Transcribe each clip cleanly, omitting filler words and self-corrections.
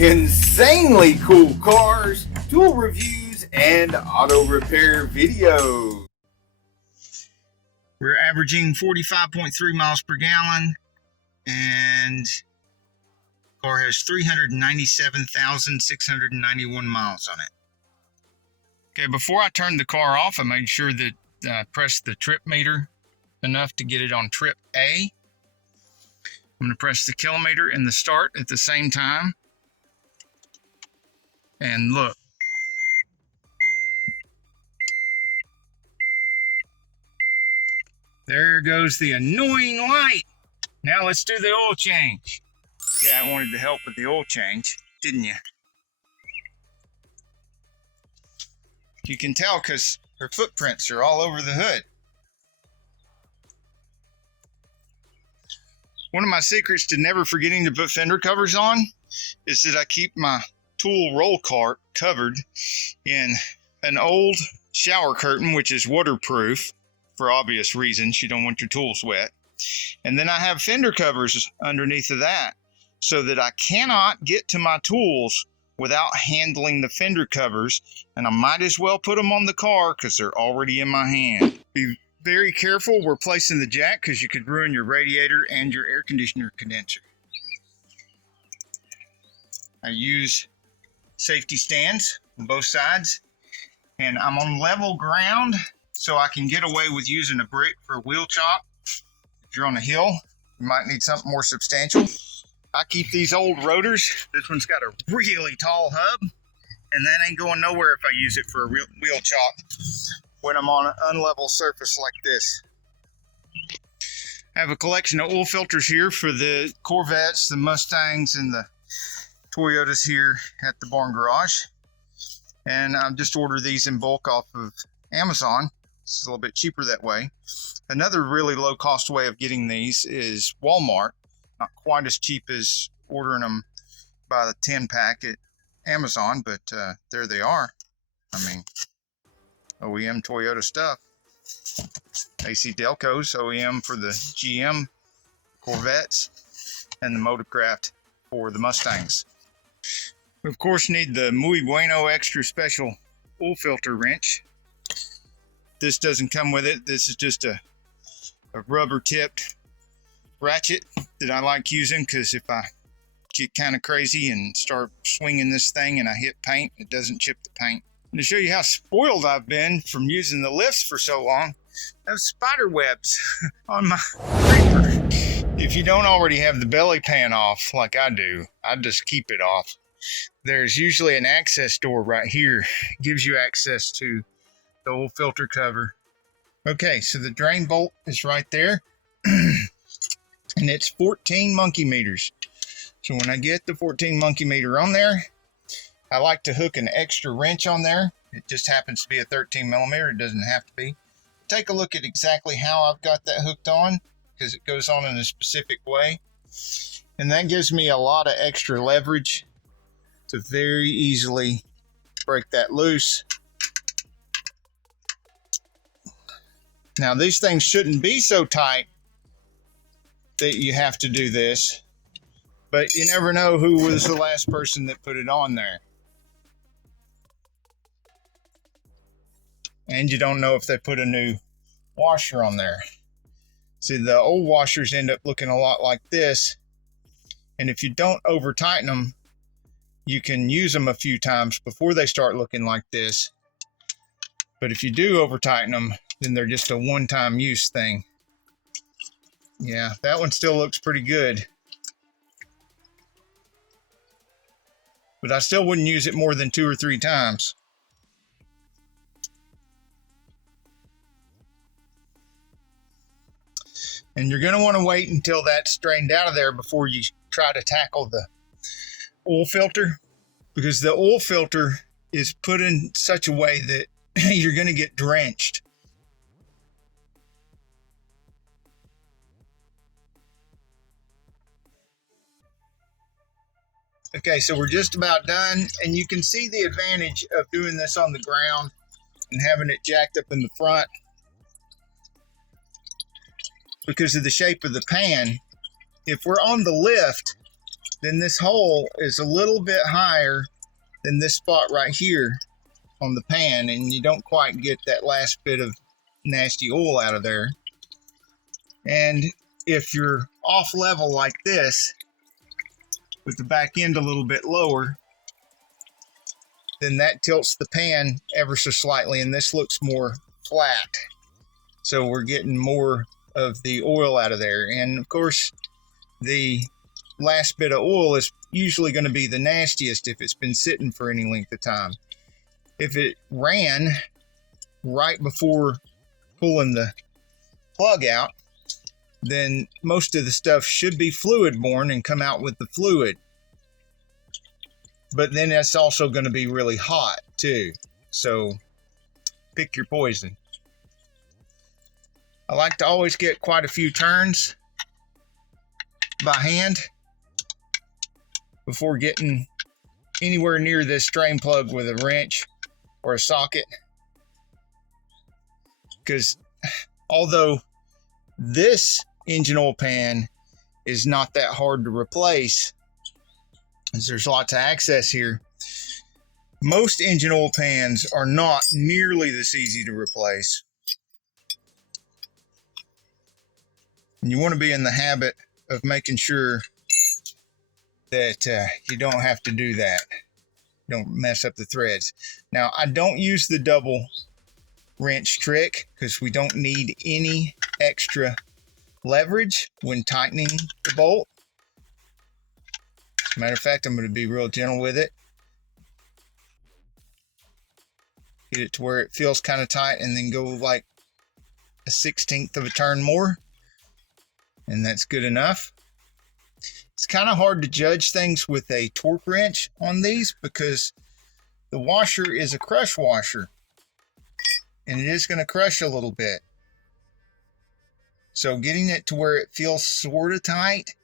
insanely cool cars, tool reviews, and auto repair videos. We're averaging 45.3 miles per gallon, and the car has 397,691 miles on it. Okay, before I turned the car off, I made sure that I pressed the trip meter enough to get it on trip A. I'm going to press the kilometer and the start at the same time. And look. There goes the annoying light. Now let's do the oil change. Okay, I wanted to help with the oil change, didn't you? You can tell because her footprints are all over the hood. One of my secrets to never forgetting to put fender covers on is that I keep my tool roll cart covered in an old shower curtain, which is waterproof for obvious reasons. You don't want your tools wet. And then I have fender covers underneath of that so that I cannot get to my tools without handling the fender covers. And I might as well put them on the car because they're already in my hand. Be very careful where placing the jack because you could ruin your radiator and your air conditioner condenser. I use safety stands on both sides, and I'm on level ground so I can get away with using a brick for a wheel chop. If you're on a hill, you might need something more substantial. I keep these old rotors. This one's got a really tall hub, and that ain't going nowhere if I use it for a wheel chop when I'm on an unlevel surface like this. I have a collection of oil filters here for the Corvettes, the Mustangs, and the Toyotas here at the barn garage. And I've just ordered these in bulk off of Amazon. It's a little bit cheaper that way. Another really low cost way of getting these is Walmart. Not quite as cheap as ordering them by the 10 pack at Amazon, but there they are. I mean, OEM Toyota stuff. AC Delco's OEM for the GM Corvettes, and the Motorcraft for the Mustangs. We of course need the Muy Bueno extra special oil filter wrench. This doesn't come with it. This is just a rubber tipped ratchet that I like using because if I get kind of crazy and start swinging this thing and I hit paint, it doesn't chip the paint. And to show you how spoiled I've been from using the lifts for so long, I have spider webs on my reaper. If you don't already have the belly pan off like I do, I just keep it off. There's usually an access door right here. It gives you access to the oil filter cover. Okay, so the drain bolt is right there. And it's 14 monkey meters. So when I get the 14 monkey meter on there, I like to hook an extra wrench on there. It just happens to be a 13 millimeter. It doesn't have to be. Take a look at exactly how I've got that hooked on because it goes on in a specific way. And that gives me a lot of extra leverage to very easily break that loose. Now these things shouldn't be so tight that you have to do this, but you never know who was the last person that put it on there. And you don't know if they put a new washer on there. See, the old washers end up looking a lot like this. And if you don't over tighten them, you can use them a few times before they start looking like this. But if you do over tighten them, then they're just a one-time use thing. Yeah, that one still looks pretty good. But I still wouldn't use it more than 2 or 3 times. And you're going to want to wait until that's drained out of there before you try to tackle the oil filter, because the oil filter is put in such a way that you're going to get drenched. Okay, so we're just about done, and you can see the advantage of doing this on the ground and having it jacked up in the front. Because of the shape of the pan, if we're on the lift, then this hole is a little bit higher than this spot right here on the pan, and you don't quite get that last bit of nasty oil out of there. And if you're off level like this, with the back end a little bit lower, then that tilts the pan ever so slightly, and this looks more flat. So we're getting more of the oil out of there. And of course, the last bit of oil is usually going to be the nastiest if it's been sitting for any length of time. If it ran right before pulling the plug out, then most of the stuff should be fluid borne and come out with the fluid. But then that's also going to be really hot too. So pick your poison. I like to always get quite a few turns by hand before getting anywhere near this drain plug with a wrench or a socket. Because although this engine oil pan is not that hard to replace, as there's lots of access here, most engine oil pans are not nearly this easy to replace. And you want to be in the habit of making sure that you don't have to do that. Don't mess up the threads. Now, I don't use the double wrench trick because we don't need any extra leverage when tightening the bolt. As a matter of fact, I'm going to be real gentle with it. Get it to where it feels kind of tight, and then go like a 1/16 of a turn more. And that's good enough. It's kind of hard to judge things with a torque wrench on these because the washer is a crush washer, and it is going to crush a little bit. So getting it to where it feels sort of tight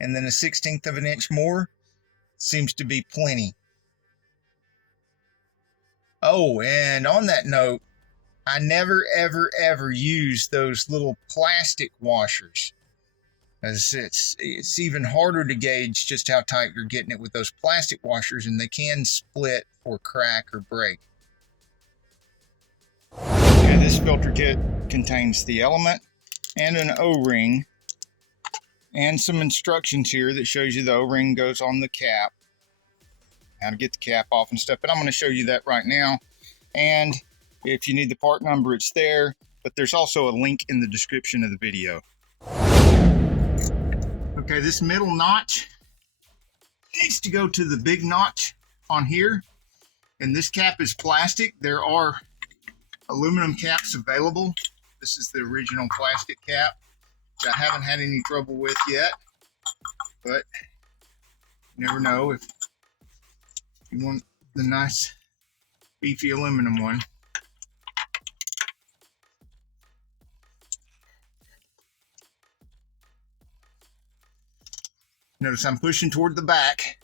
and then a 1/16 of an inch more seems to be plenty. Oh, and on that note, I never, ever, ever use those little plastic washers, as it's even harder to gauge just how tight you're getting it with those plastic washers, and they can split or crack or break. Okay, this filter kit contains the element and an O-ring and some instructions here that shows you the O-ring goes on the cap, how to get the cap off and stuff, but I'm going to show you that right now. And if you need the part number, it's there, but there's also a link in the description of the video. Okay, this middle notch needs to go to the big notch on here, and this cap is plastic. There are aluminum caps available. This is the original plastic cap, which I haven't had any trouble with yet, but you never know if you want the nice beefy aluminum one. Notice I'm pushing toward the back,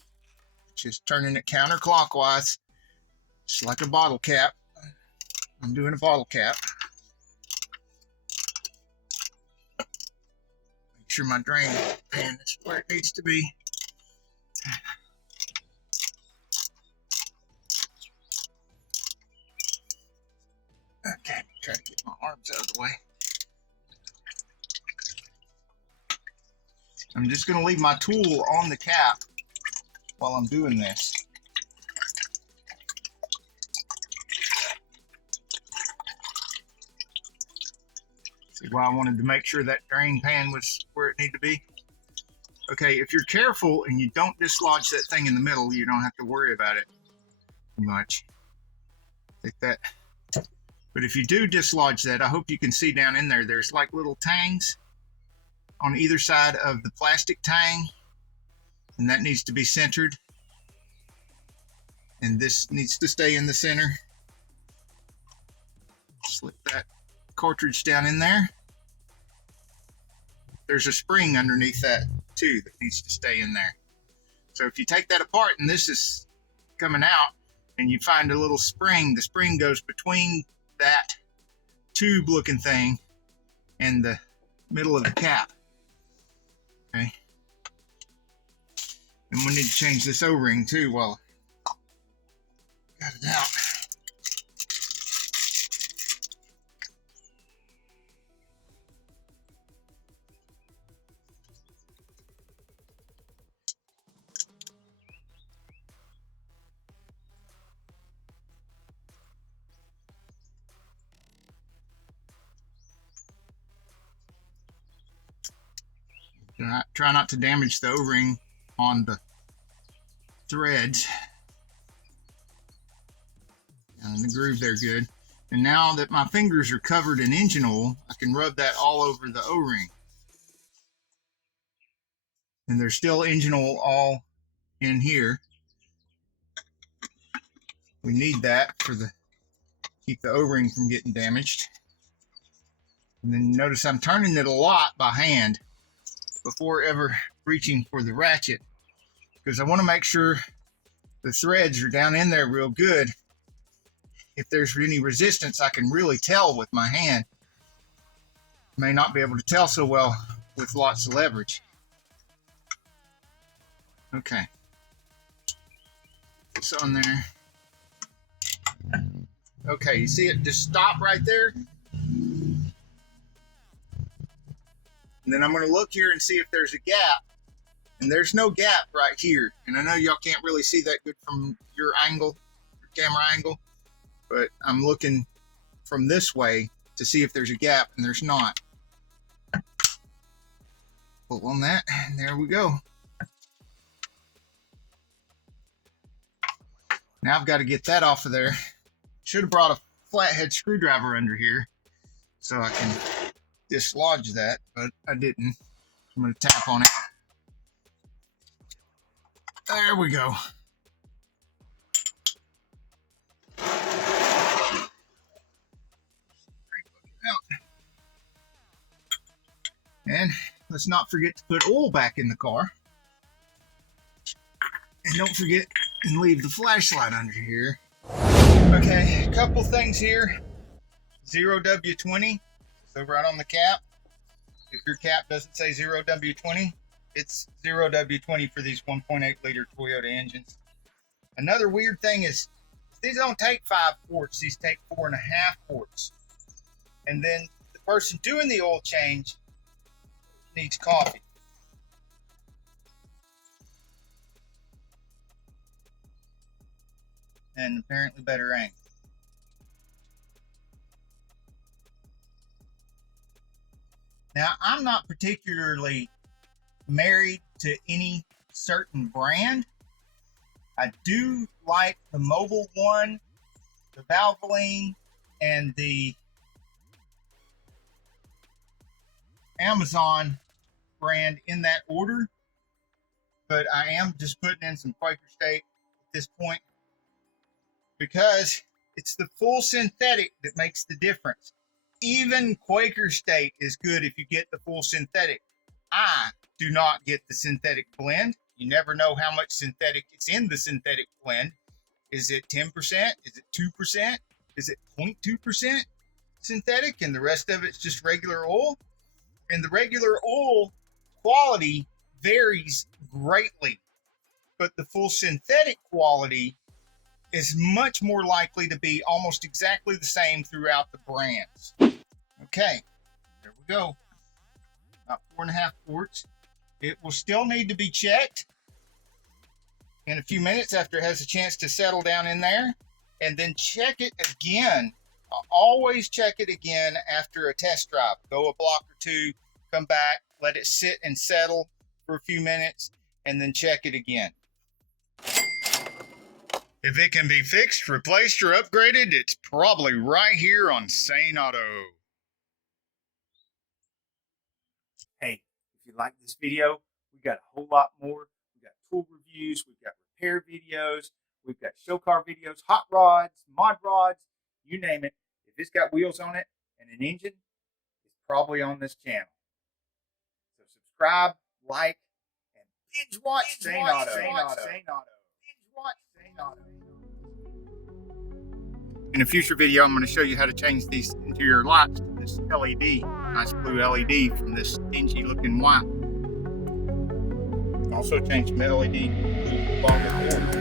just turning it counterclockwise, just like a bottle cap. I'm doing a bottle cap. Make sure my drain pan is where it needs to be. Okay, try to get my arms out of the way. I'm just going to leave my tool on the cap while I'm doing this. See why I wanted to make sure that drain pan was where it needed to be? Okay, if you're careful and you don't dislodge that thing in the middle, you don't have to worry about it too much. Like that. But if you do dislodge that, I hope you can see down in there, there's like little tangs on either side of the plastic tang, and that needs to be centered, and this needs to stay in the center. Slip that cartridge down in there. There's a spring underneath that too that needs to stay in there. So if you take that apart and this is coming out and you find a little spring, the spring goes between that tube looking thing and the middle of the cap. Okay. And we need to change this O-ring too while I got it out. Try not to damage the O-ring on the threads. And the groove there good. And now that my fingers are covered in engine oil, I can rub that all over the O-ring. And there's still engine oil all in here. We need that for the keep the O-ring from getting damaged. And then notice I'm turning it a lot by hand before ever reaching for the ratchet, because I want to make sure the threads are down in there real good. If there's any resistance, I can really tell with my hand. May not be able to tell so well with lots of leverage. Okay. It's on there. Okay, you see it just stop right there? And then I'm going to look here and see if there's a gap. And there's no gap right here. And I know y'all can't really see that good from your angle, your camera angle. But I'm looking from this way to see if there's a gap, and there's not. Pull on that, and there we go. Now I've got to get that off of there. Should have brought a flathead screwdriver under here so I can dislodge that, but I didn't. I'm going to tap on it. There we go. And let's not forget to put oil back in the car. And don't forget and leave the flashlight under here. Okay, a couple things here. 0W20, so right on the cap. If your cap doesn't say 0W20, it's 0W20 for these 1.8 liter Toyota engines. Another weird thing is these don't take 5 quarts, these take 4.5 quarts. And then the person doing the oil change needs coffee. And apparently better angle. Now, I'm not particularly married to any certain brand. I do like the Mobile one, the Valvoline, and the Amazon brand in that order. But I am just putting in some Quaker State at this point because it's the full synthetic that makes the difference. Even Quaker State is good if you get the full synthetic. I do not get the synthetic blend. You never know how much synthetic is in the synthetic blend. Is it 10%? Is it 2%? Is it 0.2% synthetic and the rest of it's just regular oil? And the regular oil quality varies greatly, but the full synthetic quality is much more likely to be almost exactly the same throughout the brands. Okay, there we go. About 4.5 quarts. It will still need to be checked in a few minutes after it has a chance to settle down in there, and then check it again. Always check it again after a test drive. Go a block or two, come back, let it sit and settle for a few minutes, and then check it again. If it can be fixed, replaced, or upgraded, it's probably right here on Sane Auto. Hey, if you like this video, we got a whole lot more. We got tool reviews, we've got repair videos, we've got show car videos, hot rods, mod rods, you name it. If it's got wheels on it and an engine, it's probably on this channel. So subscribe, like, and binge watch Sane Auto. In a future video, I'm going to show you how to change these interior lights to this LED, nice blue LED from this dingy looking white. Also changed some LED along the core.